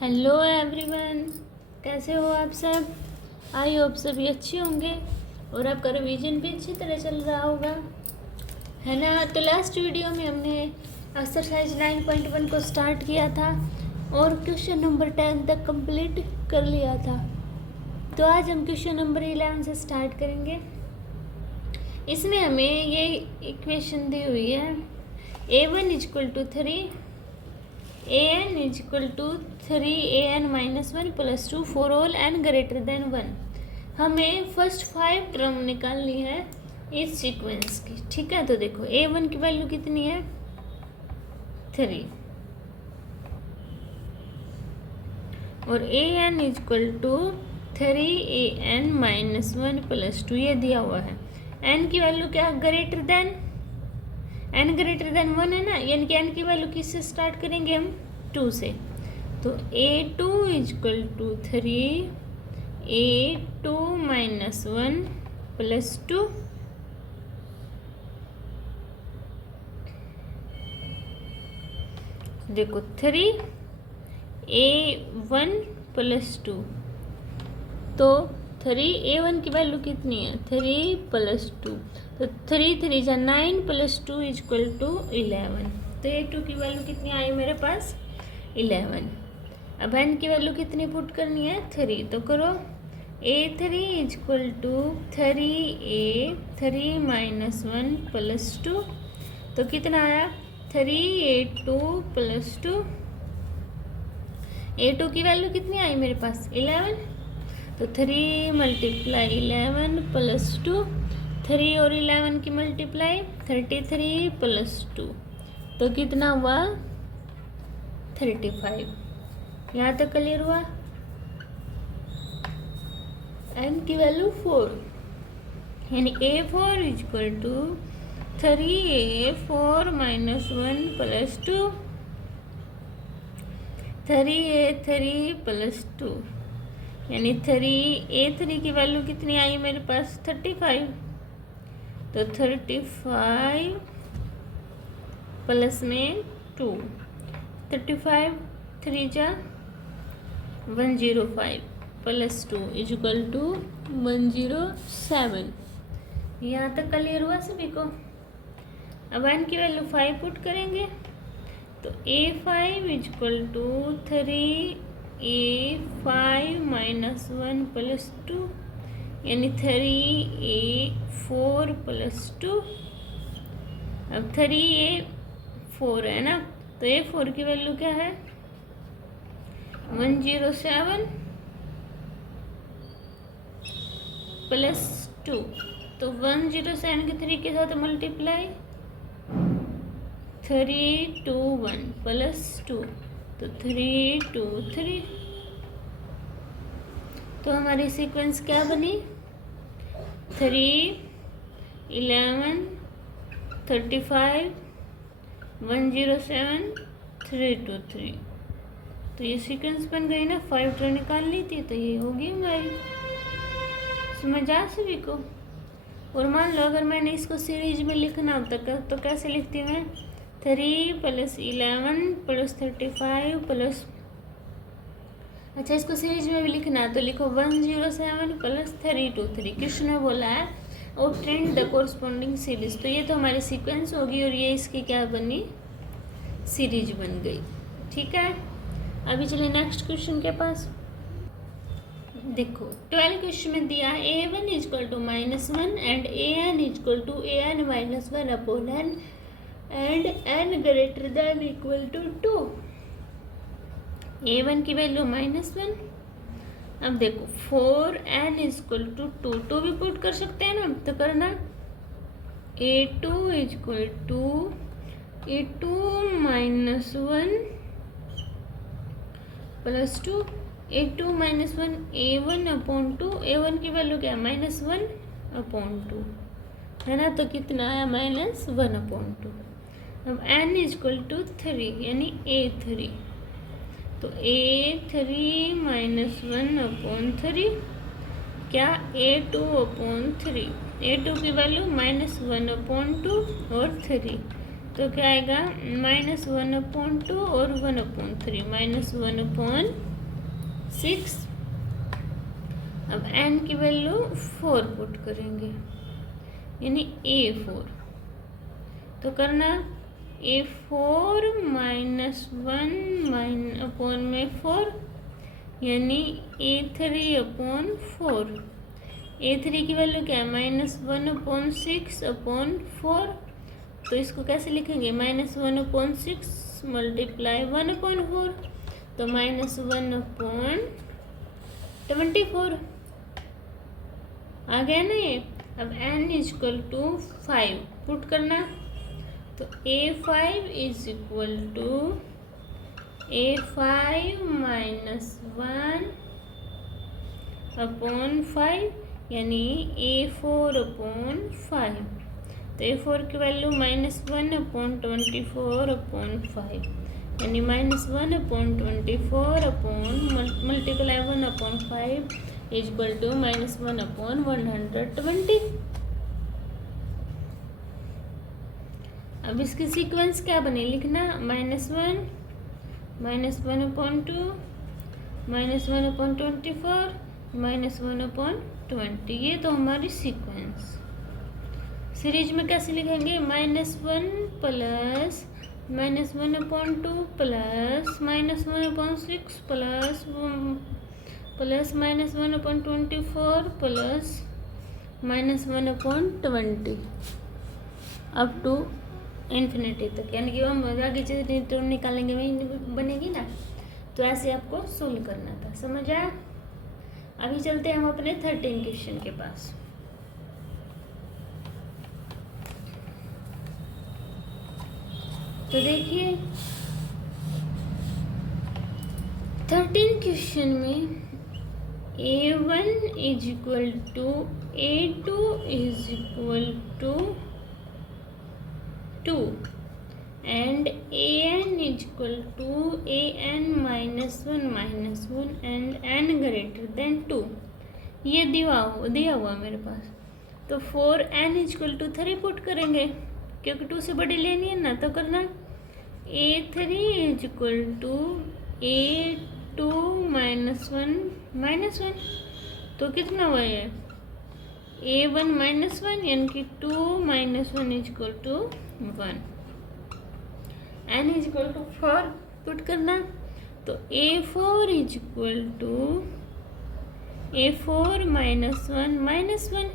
Hello everyone, कैसे हो आप सब। आई होप सभी अच्छे होंगे और आपका रिवीजन भी अच्छी तरह चल रहा होगा, है ना। तो लास्ट वीडियो में हमने एक्सरसाइज 9.1 को स्टार्ट किया था और क्वेश्चन नंबर 10 तक कंप्लीट कर लिया था। तो आज हम क्वेश्चन नंबर 11 से स्टार्ट करेंगे। इसमें हमें ये इक्वेशन दी हुई है a1 equal to 3, an equal to 3an-1 plus 2 for all n greater than 1। हमें फर्स्ट 5 टर्म निकालनी है इस सीक्वेंस की, ठीक है। तो देखो a1 की वैल्यू कितनी है 3 और an equal to 3an-1 plus 2 ये दिया हुआ है। n की वैल्यू क्या greater than n greater than 1 है ना, यानी कि n की वैल्यू किससे स्टार्ट करेंगे हम 2 से। तो a2 equal to 3 a2-1 plus 2 देखो 3a1 प्लस 2। तो 3a1 की वैल्यू कितनी है 3 प्लस 2, तो 3 जा 9 प्लस 2 इक्वल टू 11। तो a2 की वैल्यू कितनी आई मेरे पास 11। अब n की वैल्यू कितनी पुट करनी है 3, तो करो a3 equal to 3a3-1 plus 2। तो कितना आया 3a2 प्लस 2। a2 की वैल्यू कितनी आई मेरे पास 11, तो 3 मल्टीप्लाई 11 प्लस 2, 3 और 11 की मल्टीप्लाई 33 प्लस 2, तो कितना हुआ 35। यहाँ तक क्लियर हुआ। n की वैल्यू 4, यानी a4 equal to 3a4-1 plus 2, 3a3 plus 2, यानी 3a3 की वैल्यू कितनी आई मेरे पास 35। तो 35 प्लस में 2, 35 3 जा 105 प्लस 2 इक्वल टू 107। यहाँ तक क्लियर हुआ सभी को। अब n की वैल्यू 5 पुट करेंगे, तो a5 equal to 3a5-1 plus 2, यानी 3a4 प्लस 2। अब 3a4 है ना, तो a4 की वैल्यू क्या है 107 प्लस 2, तो 107 के 3 के साथ मल्टीप्लाई 321 प्लस 2, तो 323। तो हमारी सीक्वेंस क्या बनी 3 11 35 107 323। तो ये सीक्वेंस बन गई ना, 5 टर्म निकाल ली थी, तो ये होगी हमारी। समझ आ सभी को। और मान लो अगर मैंने इसको सीरीज में लिखना होता तो कैसे लिखती हूँ मैं 3 प्लस 11 प्लस 35 प्लस, अच्छा इसको सीरीज में भी लिखना है तो लिखो 107 प्लस 323। कृष्ण ने बोला है और ट्रेंड द कोरस्पॉन्डिंग सीरीज। तो ये तो हमारी सीक्वेंस होगी और ये इसकी क्या बनी सीरीज बन गई, ठीक है। अभी चलिए नेक्स्ट क्वेश्चन के पास। देखो 12 क्वेश्चन में दिया है a1 equal to -1 and an equal to an-1 upon n and n greater than equal to 2। a1 की वैल्यू -1। अब देखो 4n इक्वल टू 2 भी पुट कर सकते हैं ना, तो करना a2 equal to a2-1 plus 2, a2-1 a1 upon 2, a1 की वैल्यू क्या है -1 अपॉन 2, है ना। तो कितना आया -1 अपॉन 2। अब n इक्वल टू 3, यानी a3, तो a3-1 अपॉन 3 क्या a2 अपॉन 3, a2 की वैल्यू -1 अपॉन 2 और 3, तो क्या आएगा -1/2 और 1/3 -1/6। अब n की वैल्यू 4 पुट करेंगे यानी A4। तो करना A4 -1/4 यानी A3/4। A3 की वैल्यू क्या है -1/6/4। तो इसको कैसे लिखेंगे -1/6 मल्टीप्लाई 1/4 तो -1/24 आ गया ना ये। अब n इक्वल टू 5 पुट करना तो A5 is equal to A5 -1/5 यानी A4/5। तो A4 की वैल्यू -1/24/5 यानी -1/24 मल्टीप्लाई 1/5 इक्वल टू -1/120। अब इसकी सीक्वेंस क्या बने लिखना -1 -1/2 -1/24 -1/20। ये तो हमारी सीक्वेंस। सीरीज में कैसे लिखेंगे -1 plus -1/2 plus -1/6 plus -1/24 plus -1/20 up to infinity तक। यानी कि हम आगे जितनी तो निकालेंगे वही बनेगी ना। तो ऐसे आपको सोल्व करना था, समझ आया। अभी चलते हैं हम अपने 13 क्वेश्चन के पास। तो देखिए 13 क्वेश्चन में A1 is equal to A2 is equal to 2 and an is equal to an -1 and n greater than 2। ये दिया हुआ मेरे पास। तो 4n is equal to 3 put करेंगे क्योंकि 2 से बड़ी लेनी है ना। तो करना A3 is equal to A2 -1 तो कितना हुआ है A1 -1 यानी कि 2 -1 is equal to 1। n is equal to 4 put करना तो A4 is equal to A4 -1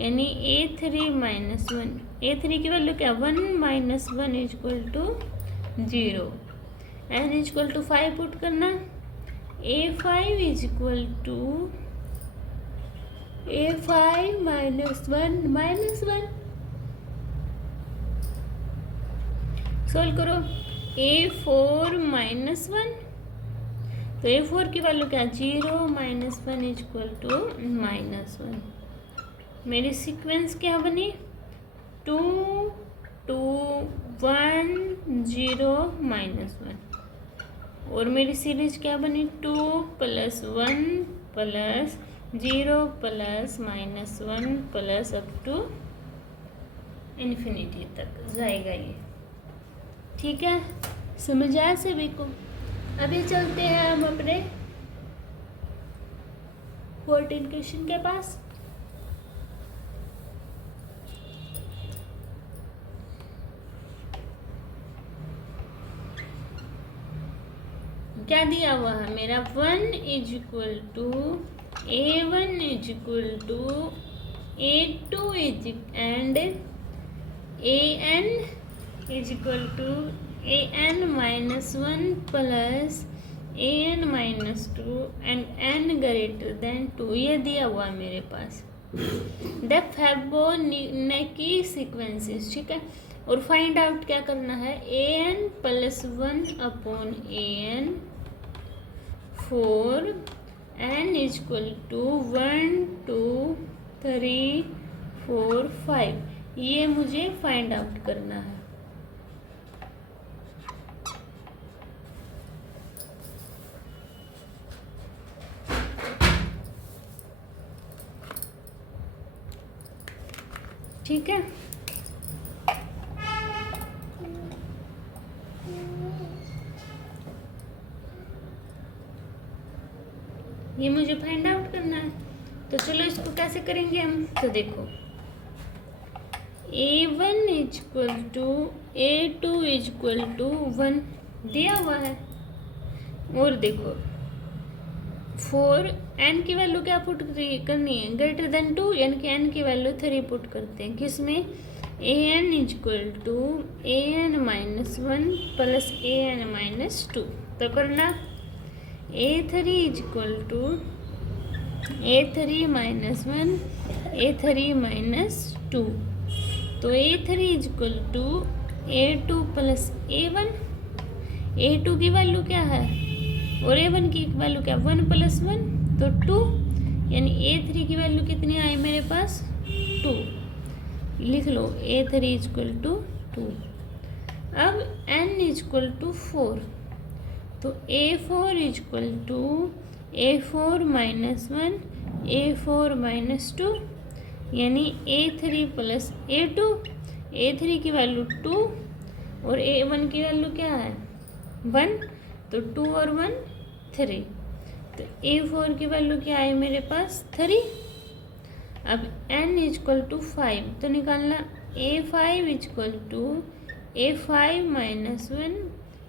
यानी A3 -1। A3 की वैल्यू क्या 1 -1 is equal to 0। n is equal to 5 put करना A5 is equal to A5 -1 solve करो A4 -1। तो A4 की value क्या 0 -1 इज इक्वल टू -1। मेरी सीक्वेंस क्या बनी 2 2 1 0 -1। और मेरी सीरीज क्या बनी 2 + 1 + 0 + -1 प्लस अप टू इन्फिनिटी तक जाएगा ये। ठीक है, समझ आया सभी को। अभी चलते हैं हम अपने 14 क्वेश्चन के पास। क्या दिया हुआ है मेरा 1 is equal to A1 is equal to A2 and AN is equal to AN -1 plus AN -2 and n greater than 2। ये दिया हुआ मेरे पास द फिबोनाची सीक्वेंसेस। ठीक है, और फाइंड आउट क्या करना है AN +1/AN 4 n is equal to 1 2 3 4 5। ये मुझे फाइंड आउट करना है। ठीक है, ये मुझे फाइंड आउट करना है। तो चलो इसको कैसे करेंगे हम। तो देखो A1 equal to A2 equal to 1 दिया हुआ है। और देखो फॉर n की वैल्यू क्या पुट करनी है, ग्रेटर देन 2, यानी कि n की वैल्यू 3 पुट करते हैं। किसमें, an equal to an minus 1 plus an minus 2। तो करना a3 equal to a3 minus 1 a3 minus 2। तो a3 equal to a2 plus a1। a2 की वैल्यू क्या है और a1 की वैल्यू क्या, 1 प्लस 1 तो 2, यानी a3 की वैल्यू कितनी आई मेरे पास, 2। लिख लो a3 इक्वल टू 2। अब n इक्वल टू 4, तो a4 equal to a4 minus 1 a4 minus 2, यानी a3 प्लस a2। a3 की वैल्यू 2 और a1 की वैल्यू क्या है 1, तो 2 और 1 3। तो a4 की वैल्यू क्या आई मेरे पास 3। अब n इक्वल टू 5, तो निकालना a5 equal to a5 minus 1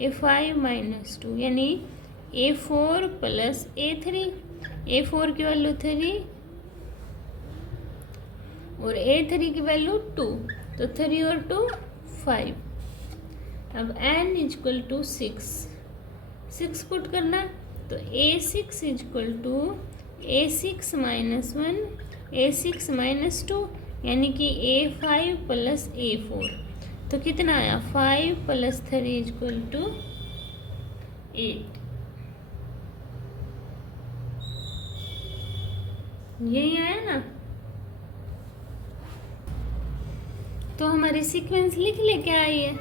a5 minus 2, यानी a4 प्लस a3। a4 की वैल्यू 3 और a3 की वैल्यू 2, तो 3 और 2 5। अब n इक्वल टू 6 पुट करना, तो a6 equal to a6 minus 1 a6 minus 2, यानी कि a5 प्लस a4। तो कितना आया 5 प्लस 3 इक्वल टू 8। यही आया ना। तो हमारी सीक्वेंस लिख ले क्या आई है।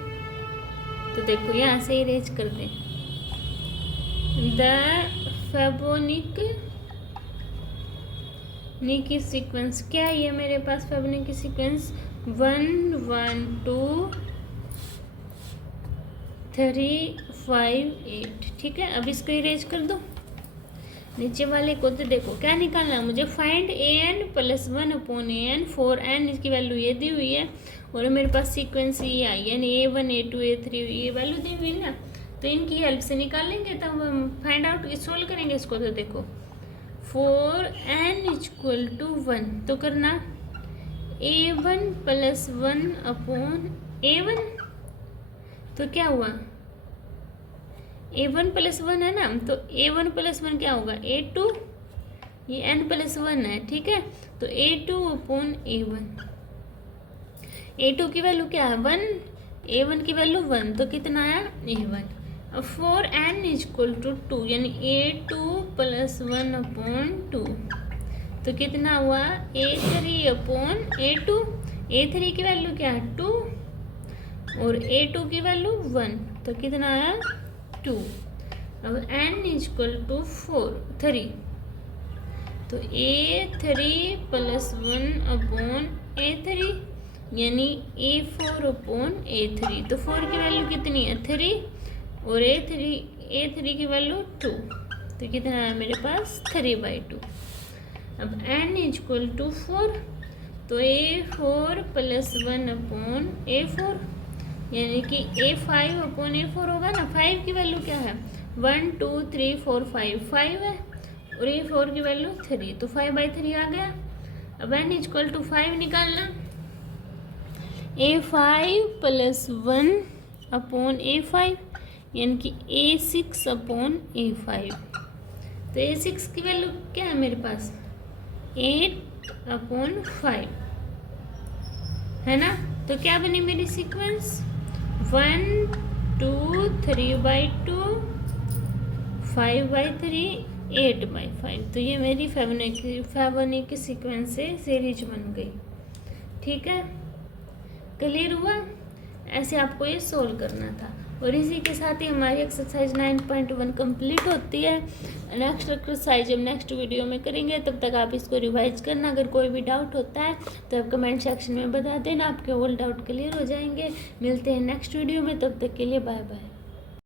तो देखो यहाँ से इरेज कर दें। द फेबोनिक सीक्वेंस क्या है मेरे पास, फेबोनिक सीक्वेंस 1 1 2 3 5 8। ठीक है, अब इसको इरेज कर दो। नीचे वाले को तो देखो क्या निकालना है मुझे, find an plus 1 upon an for n, इसकी वैल्यू ये दी हुई है और मेरे पास सीक्वेंस ये आई, यानी a1 a2 a3 ये वैल्यू दी हुई है ना। तो इनकी हेल्प से निकालेंगे तब हम फाइंड आउट सोल्व करेंगे इसको। तो देखो फॉर n इक्वल टू 1, तो करना a1 प्लस 1 अपॉन a1। तो क्या हुआ a1 प्लस 1 है ना, तो a1 प्लस 1 क्या होगा a2, ये n प्लस 1 है। ठीक है, तो a2 अपॉन a1। a2 की वैल्यू क्या है 1, a1 की वैल्यू 1, तो कितना आया a1। अब फॉर n इक्वल टू 2, यानी a2 प्लस 1 अपॉन 2, तो कितना हुआ a3 अपॉन a2। a3 की वैल्यू क्या है 2 और a2 की वैल्यू 1, तो कितना आया 2। अब n इक्वल टू 3, तो a3 प्लस 1 अपॉन a3, यानी a4 अपॉन a3। तो 4 की वैल्यू कितनी है 3 और a3 की वैल्यू 2, तो कितना है मेरे पास 3/2। अब n इक्वल टू 4, तो a4 प्लस 1 अपॉन a4, यानी कि a5 अपॉन a4 होगा ना। 5 की वैल्यू क्या है 1 2 3 4 5 है और a4 की वैल्यू 3, तो 5/3 आ गया। अब n इक्वल टू 5 निकालना, a5 प्लस 1 अपॉन a5, यानी कि a6 अपॉन a5। तो a6 की वैल्यू क्या है मेरे पास 8 अपॉन 5 है ना। तो क्या बनी मेरी सीक्वेंस 1 2 3/2 5/3 8/5। तो ये मेरी फेबोनिक सीक्वेंस से सीरीज बन गई। ठीक है, क्लियर हुआ। ऐसे आपको ये सोल्व करना था और इसी के साथ ही हमारी एक्सरसाइज 9.1 कंप्लीट होती है। नेक्स्ट एक्सरसाइज हम नेक्स्ट वीडियो में करेंगे, तब तक आप इसको रिवाइज करना। अगर कोई भी डाउट होता है तो आप कमेंट सेक्शन में बता देना, आपके ऑल डाउट क्लियर हो जाएंगे। मिलते हैं नेक्स्ट वीडियो में, तब तक के लिए बाय बाय।